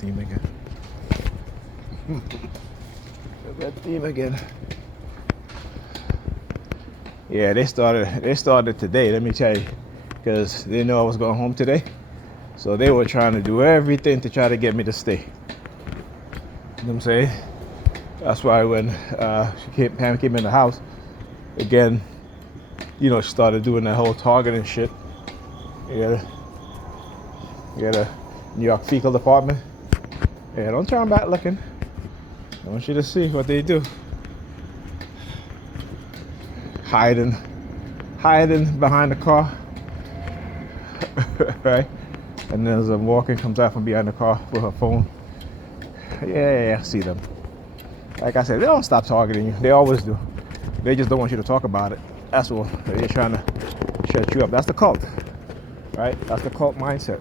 theme again. Red theme again. Yeah, they started today, let me tell you, because they know I was going home today. So they were trying to do everything to try to get me to stay. You know what I'm saying? That's why when Pam came in the house, again, she started doing that whole targeting shit. You got a New York fecal department. Yeah, don't turn back looking. I want you to see what they do. Hiding behind the car. Right? And then as I'm walking, comes out from behind the car with her phone. Yeah, I see them. Like I said, they don't stop targeting you. They always do. They just don't want you to talk about it. That's all. They're trying to shut you up. That's the cult, right? That's the cult mindset.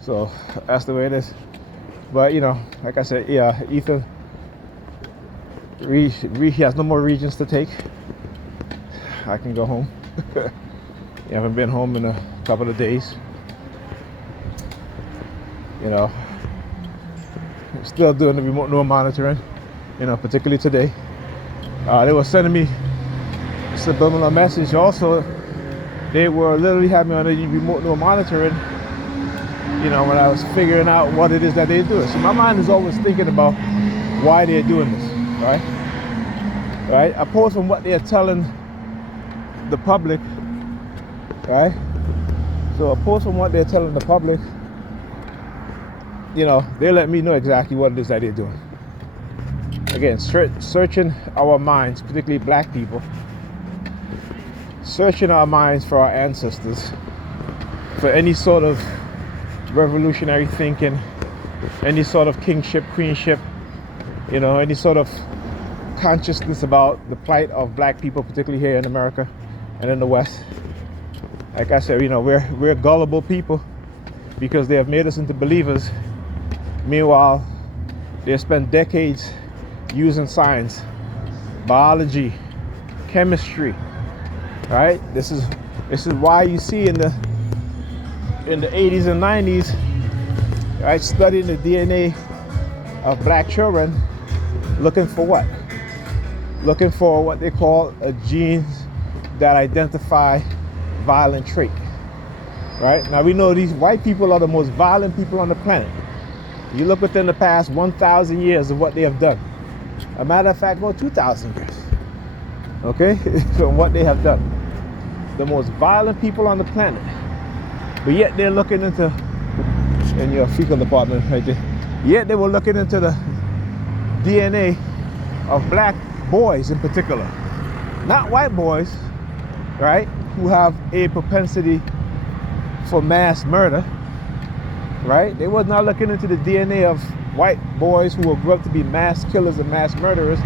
So that's the way it is. But like I said, yeah, Ethan, he has no more regions to take. I can go home. I haven't been home in a couple of days. Still doing the remote neural monitoring, particularly today. They were sending me subliminal message. Also, they were literally having me on the remote neural monitoring, when I was figuring out what it is that they're doing. So my mind is always thinking about why they're doing this, right? Right? Opposed from what they're telling the public, right? So opposed from what they're telling the public, they let me know exactly what it is that they're doing. Again, searching our minds, particularly black people, searching our minds for our ancestors, for any sort of revolutionary thinking, any sort of kingship, queenship, any sort of consciousness about the plight of black people, particularly here in America and in the West. Like I said, we're gullible people because they have made us into believers. Meanwhile, they spent decades using science, biology, chemistry, right? This is why you see in the 80s and 90s, right, studying the DNA of black children, looking for what? Looking for what they call a genes that identify violent trait, right? Now we know these white people are the most violent people on the planet. You look within the past 1,000 years of what they have done. A matter of fact, 2,000 years. Okay? From what they have done. The most violent people on the planet. But yet they're looking into, in your fecal department right there, yet they were looking into the DNA of black boys in particular. Not white boys, right? Who have a propensity for mass murder. Right? They was not looking into the DNA of white boys who will grow up to be mass killers and mass murderers,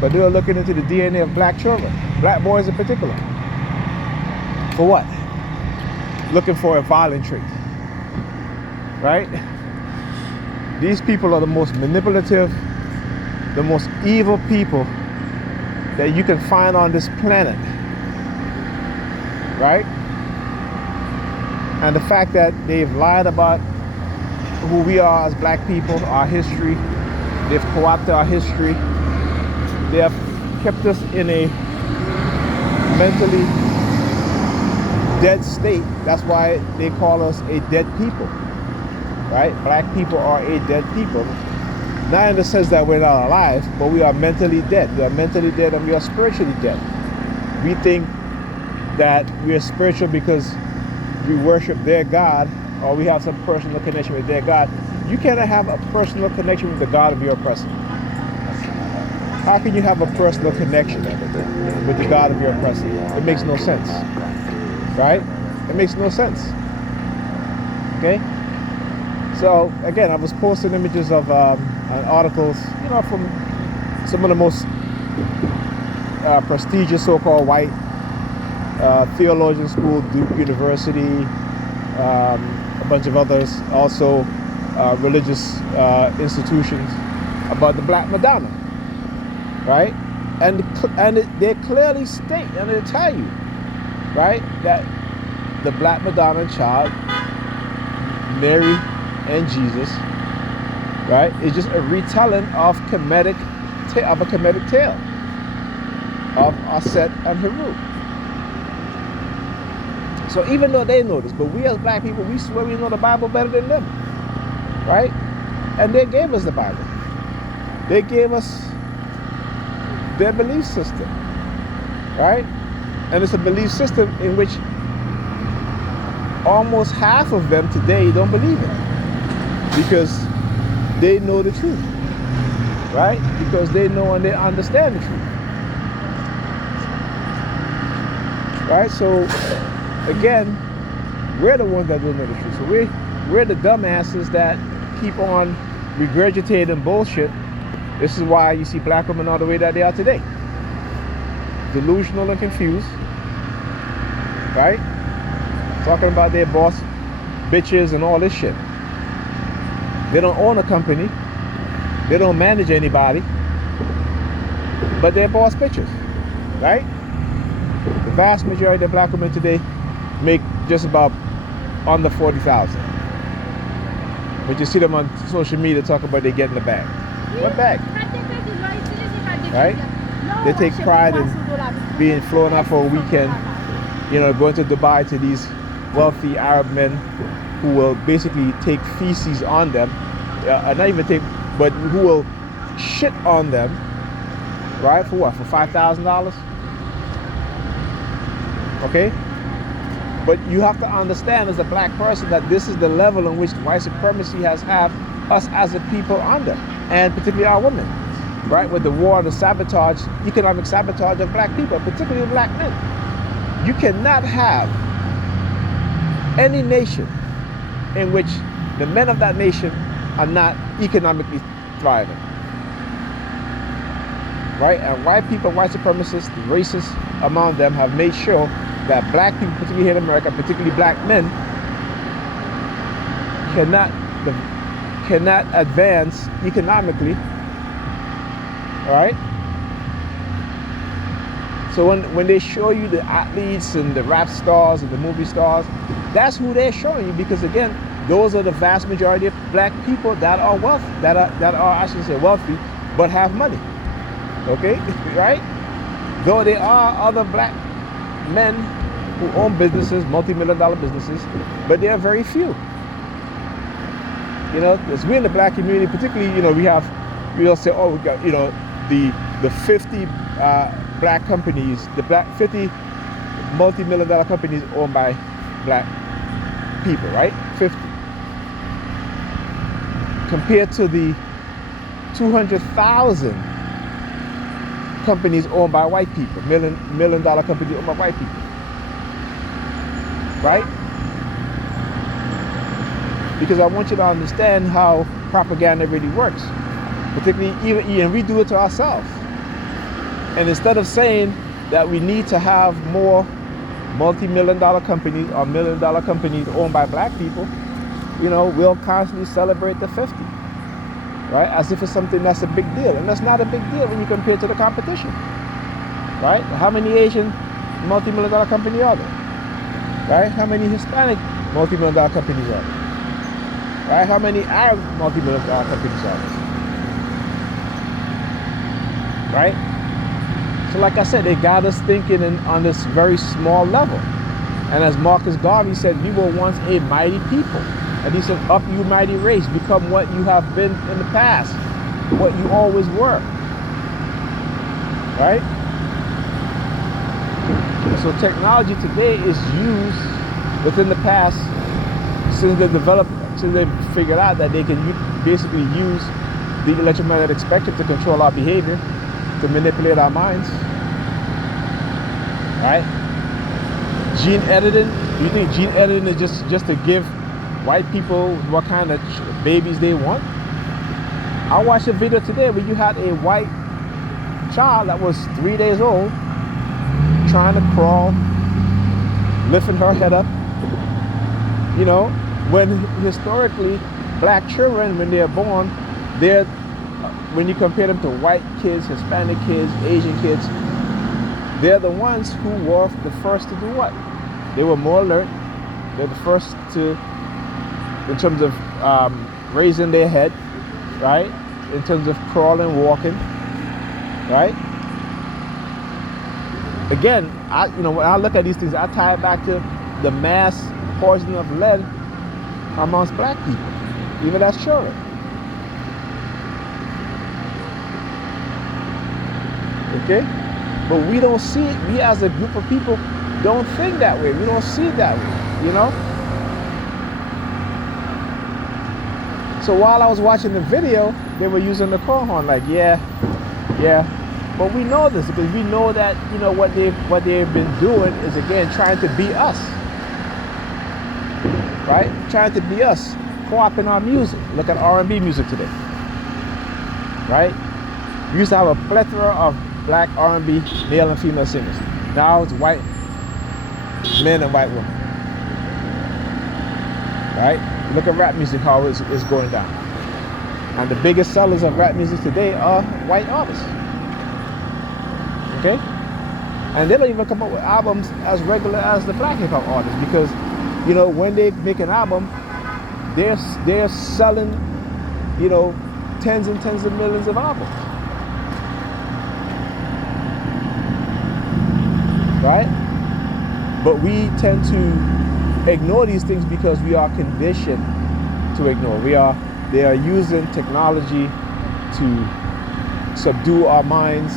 but they were looking into the DNA of black children, black boys in particular. For what? Looking for a violent trait. Right? These people are the most manipulative, the most evil people that you can find on this planet. Right? And the fact that they've lied about who we are as black people, our history, they've co-opted our history, they have kept us in a mentally dead state. That's why they call us a dead people, right? Black people are a dead people. Not in the sense that we're not alive, but we are mentally dead. We are mentally dead and we are spiritually dead. We think that we are spiritual because we worship their God, or we have some personal connection with their God. You cannot have a personal connection with the God of your oppressor. How can you have a personal connection with the God of your oppressor? It makes no sense, right? It makes no sense. Okay? So again, I was posting images of articles, from some of the most prestigious so-called white theologian school, Duke University, a bunch of others, also religious institutions, about the Black Madonna, right? And they clearly state, and they tell you, right, that the Black Madonna child, Mary and Jesus, right, is just a retelling of a comedic tale of Aset and Heru. So even though they know this, but we as black people, we swear we know the Bible better than them, right? And they gave us the Bible. They gave us their belief system, right? And it's a belief system in which almost half of them today don't believe it because they know the truth, right? Because they know and they understand the truth, right? So again, we're the ones that don't know the truth. So we're the dumbasses that keep on regurgitating bullshit. This is why you see black women all the way that they are today. Delusional and confused, right? Talking about their boss bitches and all this shit. They don't own a company. They don't manage anybody. But they're boss bitches, right? The vast majority of black women today make just about under 40,000. But you see them on social media talk about they get in the bag. What bag? Right? They take pride in being flown out for a weekend, you know, going to Dubai to these wealthy Arab men who will basically take feces on them, not even take, but who will shit on them, right? For what? For $5,000? Okay? But you have to understand as a black person that this is the level in which white supremacy has had us as a people under, and particularly our women, right? With the war, the sabotage, economic sabotage of black people, particularly black men. You cannot have any nation in which the men of that nation are not economically thriving, right? And white people, white supremacists, the racists among them have made sure that black people, particularly here in America, particularly black men, cannot advance economically, all right? So when they show you the athletes and the rap stars and the movie stars, that's who they're showing you, because again, those are the vast majority of black people that are wealthy, that are I shouldn't say wealthy, but have money. Okay, right? Though there are other black men who own businesses, multi-million-dollar businesses, but they are very few. You know, as we in the black community, particularly, you know, we'll say, oh, we got, you know, the 50 black companies, the 50 multi-million-dollar companies owned by black people, right? 50. Compared to the 200,000 companies owned by white people, million-dollar companies owned by white people, right? Because I want you to understand how propaganda really works, particularly even we do it to ourselves. And instead of saying that we need to have more multi-million-dollar companies or million-dollar companies owned by black people, you know, we'll constantly celebrate the 50, right? As if it's something that's a big deal. And that's not a big deal when you compare it to the competition, right? How many Asian multi-million-dollar companies are there, right? How many Hispanic multi-million-dollar companies are there, right? How many Arab multi-million-dollar companies are there, right? So like I said, they got us thinking on this very small level. And as Marcus Garvey said, we were once a mighty people. And he said, up you mighty race, become what you have been in the past, what you always were, right? So technology today is used within the past, since they figured out that they can basically use the electromagnetic spectrum to control our behavior, to manipulate our minds, right? Gene editing, do you think gene editing is just to give white people what kind of babies they want? I watched a video today where you had a white child that was 3 days old trying to crawl, lifting her head up, you know, when historically black children, when they're born, when you compare them to white kids, Hispanic kids, Asian kids, they're the ones who were the first to do what? They were more alert. They're the first to in terms of raising their head, right? In terms of crawling, walking, right? Again, when I look at these things, I tie it back to the mass poisoning of lead amongst black people, even as children. Okay? But we don't see it. We as a group of people don't think that way. We don't see it that way, So while I was watching the video, they were using the car horn like, yeah. But we know this because we know that, what they've been doing is, again, trying to be us. Right? Trying to be us. Co-opting our music. Look at R&B music today. Right? We used to have a plethora of black R&B male and female singers. Now it's white men and white women. Right? Look at rap music, how it's going down. And the biggest sellers of rap music today are white artists. Okay? And they don't even come up with albums as regular as the black hip-hop artists because, when they make an album, they're selling, tens and tens of millions of albums. Right? But we tend to ignore these things because we are conditioned to ignore. They are using technology to subdue our minds,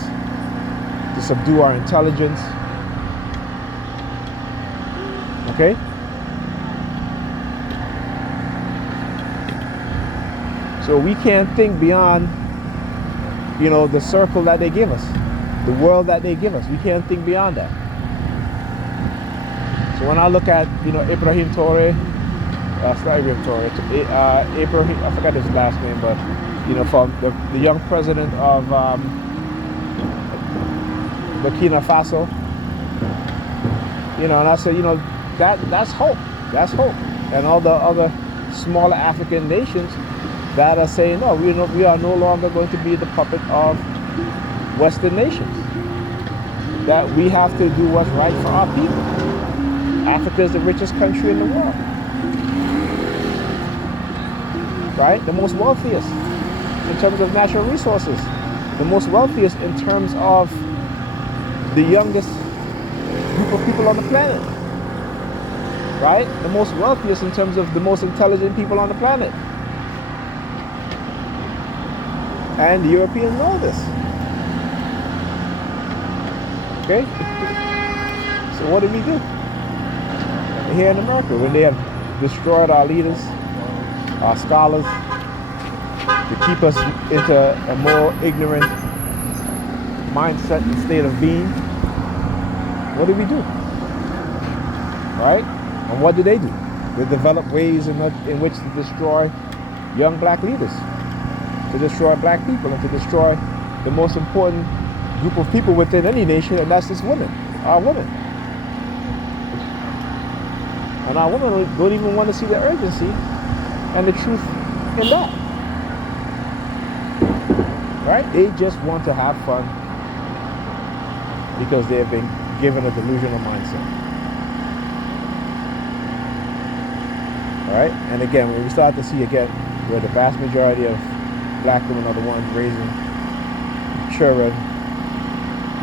to subdue our intelligence. Okay? So we can't think beyond, the circle that they give us, the world that they give us. We can't think beyond that. So when I look at, Ibrahim Traore, it's not Ibrahim Traore, Ibrahim, I forgot his last name, but, from the young president of Burkina Faso, and I said, that's hope. That's hope. And all the other smaller African nations that are saying, no, we are no longer going to be the puppet of Western nations. That we have to do what's right for our people. Africa is the richest country in the world. Right? The most wealthiest in terms of natural resources. The most wealthiest in terms of the youngest group of people on the planet. Right? The most wealthiest in terms of the most intelligent people on the planet. And the Europeans know this. Okay? So what do we do? Here in America, when they have destroyed our leaders, our scholars, to keep us into a more ignorant mindset and state of being, what do we do? Right? And what do? They develop ways in which to destroy young black leaders, to destroy black people, and to destroy the most important group of people within any nation, and that's just women, our women. And our women don't even want to see the urgency and the truth in that. Right? They just want to have fun because they have been given a delusional mindset. Alright? And again, when we start to see again where the vast majority of black women are the ones raising children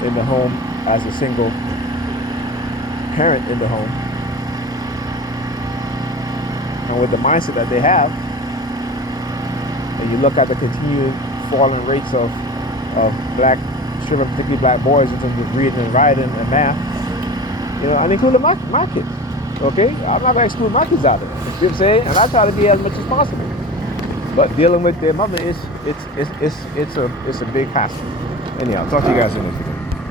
in the home as a single parent in the home, and with the mindset that they have, and you look at the continued falling rates of black children, particularly black boys, in terms of reading and writing and math, and including my kids. Okay? I'm not gonna exclude my kids out of it. You know what I'm saying? And I try to be as much as possible. But dealing with their mother it's a big hassle. Anyhow, I'll talk to you guys in this video.